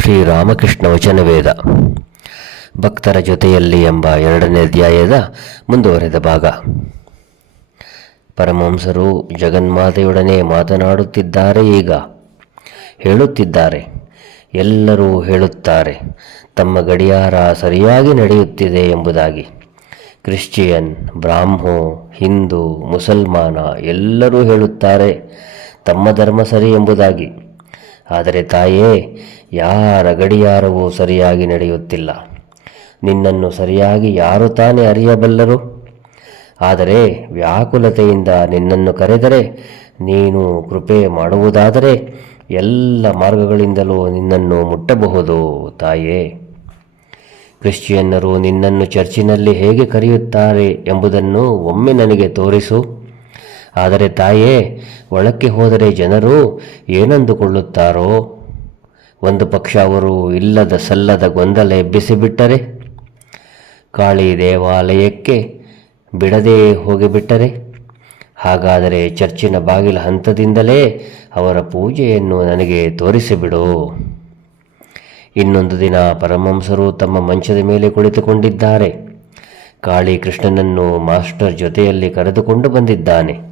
ಶ್ರೀರಾಮಕೃಷ್ಣ ವಚನವೇದ ಭಕ್ತರ ಜೊತೆಯಲ್ಲಿ ಎಂಬ ಎರಡನೇ ಅಧ್ಯಾಯದ ಮುಂದುವರೆದ ಭಾಗ. ಪರಮಹಂಸರು ಜಗನ್ಮಾತೆಯೊಡನೆ ಮಾತನಾಡುತ್ತಿದ್ದಾರೆ ಈಗ. ಹೇಳುತ್ತಿದ್ದಾರೆ. ಎಲ್ಲರೂ ಹೇಳುತ್ತಾರೆ, ತಮ್ಮ ಗಡಿಯಾರ ಸರಿಯಾಗಿ ನಡೆಯುತ್ತಿದೆ ಎಂಬುದಾಗಿ. ಕ್ರಿಶ್ಚಿಯನ್, ಬ್ರಾಹ್ಮೋ, ಹಿಂದೂ, ಮುಸಲ್ಮಾನ ಎಲ್ಲರೂ ಹೇಳುತ್ತಾರೆ, ತಮ್ಮ ಧರ್ಮ ಸರಿ ಎಂಬುದಾಗಿ. ಆದರೆ ತಾಯೇ, ಯಾರ ಗಡಿಯಾರವೂ ಸರಿಯಾಗಿ ನಡೆಯುತ್ತಿಲ್ಲ. ನಿನ್ನನ್ನು ಸರಿಯಾಗಿ ಯಾರು ತಾನೇ ಅರಿಯಬಲ್ಲರು? ಆದರೆ ವ್ಯಾಕುಲತೆಯಿಂದ ನಿನ್ನನ್ನು ಕರೆದರೆ ನೀನು ಕೃಪೆ ಮಾಡುವುದಾದರೆ ಎಲ್ಲ ಮಾರ್ಗಗಳಿಂದಲೂ ನಿನ್ನನ್ನು ಮುಟ್ಟಬಹುದು ತಾಯೇ. ಕ್ರಿಶ್ಚಿಯನ್ನರು ನಿನ್ನನ್ನು ಚರ್ಚಿನಲ್ಲಿ ಹೇಗೆ ಕರೆಯುತ್ತಾರೆ ಎಂಬುದನ್ನು ಒಮ್ಮೆ ನನಗೆ ತೋರಿಸು. ಆದರೆ ತಾಯೇ, ಒಳಕ್ಕೆ ಹೋದರೆ ಜನರು ಏನಂದುಕೊಳ್ಳುತ್ತಾರೋ? ಒಂದು ಪಕ್ಷ ಅವರು ಇಲ್ಲದ ಸಲ್ಲದ ಗೊಂದಲ ಎಬ್ಬಿಸಿಬಿಟ್ಟರೆ? ಕಾಳಿ ದೇವಾಲಯಕ್ಕೆ ಬಿಡದೇ ಹೋಗಿಬಿಟ್ಟರೆ? ಹಾಗಾದರೆ ಚರ್ಚಿನ ಬಾಗಿಲ ಹಂತದಿಂದಲೇ ಅವರ ಪೂಜೆಯನ್ನು ನನಗೆ ತೋರಿಸಿಬಿಡು. ಇನ್ನೊಂದು ದಿನ ಪರಮಹಂಸರು ತಮ್ಮ ಮಂಚದ ಮೇಲೆ ಕುಳಿತುಕೊಂಡಿದ್ದಾರೆ. ಕಾಳಿ ಕೃಷ್ಣನನ್ನು ಮಾಸ್ಟರ್ ಜೊತೆಯಲ್ಲಿ ಕರೆದುಕೊಂಡು ಬಂದಿದ್ದಾನೆ.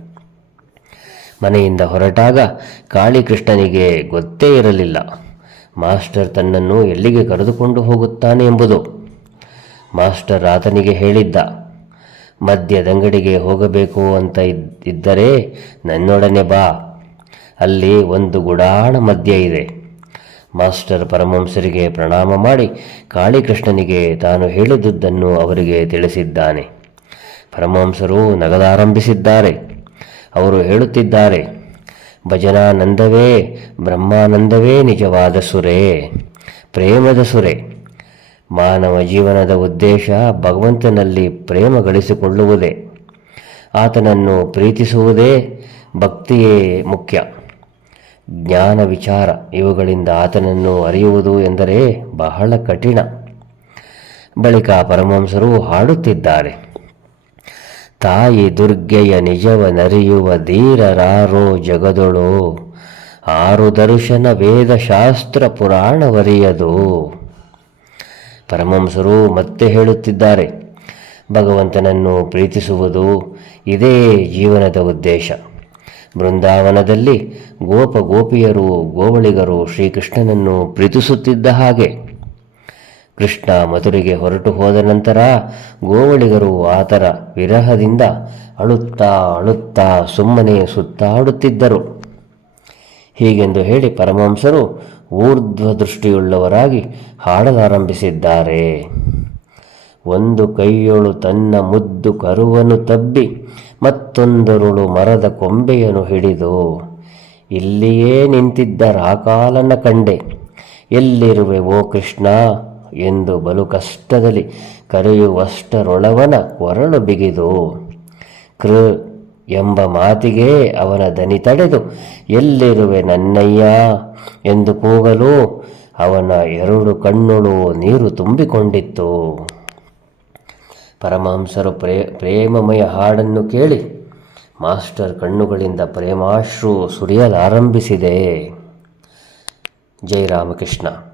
ಮನೆಯಿಂದ ಹೊರಟಾಗ ಕಾಳಿಕೃಷ್ಣನಿಗೆ ಗೊತ್ತೇ ಇರಲಿಲ್ಲ. ಮಾಸ್ಟರ್ ತನ್ನನ್ನು ಎಲ್ಲಿಗೆ ಕರೆದುಕೊಂಡು ಹೋಗುತ್ತಾನೆ ಎಂಬುದು. ಮಾಸ್ಟರ್ ಆತನಿಗೆ ಹೇಳಿದ್ದ ಮದ್ಯದಂಗಡಿಗೆ ಹೋಗಬೇಕು ಅಂತ ಇದ್- ಇದ್ದರೆ ನನ್ನೊಡನೆ ಬಾ. ಅಲ್ಲಿ ಒಂದು ಗುಡಾಣ ಮದ್ಯ ಇದೆ. ಮಾಸ್ಟರ್ ಪರಮಹಂಸರಿಗೆ ಪ್ರಣಾಮ ಮಾಡಿ ಕಾಳಿಕೃಷ್ಣನಿಗೆ ತಾನು ಹೇಳಿದುದನ್ನು ಅವರಿಗೆ ತಿಳಿಸಿದ್ದಾನೆ. ಪರಮಹಂಸರು ನಗದಾರಂಭಿಸಿದ್ದಾರೆ. ಅವರು ಹೇಳುತ್ತಿದ್ದಾರೆ, ಭಜನಾನಂದವೇ, ಬ್ರಹ್ಮಾನಂದವೇ ನಿಜವಾದ ಸುರೇ, ಪ್ರೇಮದ ಸುರೆ. ಮಾನವ ಜೀವನದ ಉದ್ದೇಶ ಭಗವಂತನಲ್ಲಿ ಪ್ರೇಮ ಗಳಿಸಿಕೊಳ್ಳುವುದೇ, ಆತನನ್ನು ಪ್ರೀತಿಸುವುದೇ ಭಕ್ತಿಯೇ ಮುಖ್ಯ. ಜ್ಞಾನ ವಿಚಾರ ಇವುಗಳಿಂದ ಆತನನ್ನು ಅರಿಯುವುದು ಎಂದರೆ ಬಹಳ ಕಠಿಣ. ಬಳಿಕ ಪರಮಹಂಸರು ಹಾಡುತ್ತಿದ್ದಾರೆ. ತಾಯಿ ದುರ್ಗೆಯ ನಿಜವನರಿಯುವ ಧೀರರಾರೋ ಜಗದೊಳು ಆರು ದರ್ಶನ ವೇದ ಶಾಸ್ತ್ರ ಪುರಾಣವರಿಯದು ಪರಮಂಸರು ಮತ್ತೆ ಹೇಳುತ್ತಿದ್ದಾರೆ, ಭಗವಂತನನ್ನು ಪ್ರೀತಿಸುವುದು ಇದೇ ಜೀವನದ ಉದ್ದೇಶ. ಬೃಂದಾವನದಲ್ಲಿ ಗೋಪ ಗೋಪಿಯರು ಗೋವಳಿಗರು ಶ್ರೀಕೃಷ್ಣನನ್ನು ಪ್ರೀತಿಸುತ್ತಿದ್ದ ಹಾಗೆ ಕೃಷ್ಣ ಮಧುರಿಗೆ ಹೊರಟು ಹೋದ ನಂತರ ಗೋವಳಿಗರು ಆತರ ವಿರಹದಿಂದ ಅಳುತ್ತಾ ಅಳುತ್ತಾ ಸುಮ್ಮನೆ ಸುತ್ತಾಡುತ್ತಿದ್ದರು. ಹೀಗೆಂದು ಹೇಳಿ ಪರಮಹಂಸರು ಊರ್ಧ್ವ ದೃಷ್ಟಿಯುಳ್ಳವರಾಗಿ ಹಾಡಲಾರಂಭಿಸಿದ್ದಾರೆ. ಒಂದು ಕೈಯೊಳು ತನ್ನ ಮುದ್ದು ಕರುವನ್ನು ತಬ್ಬಿ ಮತ್ತೊಂದರುಳು ಮರದ ಕೊಂಬೆಯನ್ನು ಹಿಡಿದು, ಇಲ್ಲಿಯೇ ನಿಂತಿದ್ದ ರಾಕಾಲನ ಕಂಡೆ ಎಲ್ಲಿರುವೆ ಓ ಕೃಷ್ಣ? ಎಂದು ಬಲು ಕಷ್ಟದಲ್ಲಿ ಕರೆಯುವಷ್ಟರೊಳವನ ಕೊರಳು ಬಿಗಿದು. ಕೃ ಎಂಬ ಮಾತಿಗೆ ಅವನ ದನಿ ತಡೆದು, ಎಲ್ಲಿರುವೆ ನನ್ನಯ್ಯ? ಎಂದು ಕೂಗಲು ಅವನ ಎರಡು ಕಣ್ಣುಳು ನೀರು ತುಂಬಿಕೊಂಡಿತ್ತು. ಪರಮಹಂಸರು ಪ್ರೇ, ಪ್ರೇಮಮಯ ಹಾಡನ್ನು ಕೇಳಿ, ಮಾಸ್ಟರ್ ಕಣ್ಣುಗಳಿಂದ ಪ್ರೇಮಾಶ್ರು ಸುರಿಯಲಾರಂಭಿಸಿದೆ. ಜೈ ರಾಮಕೃಷ್ಣ.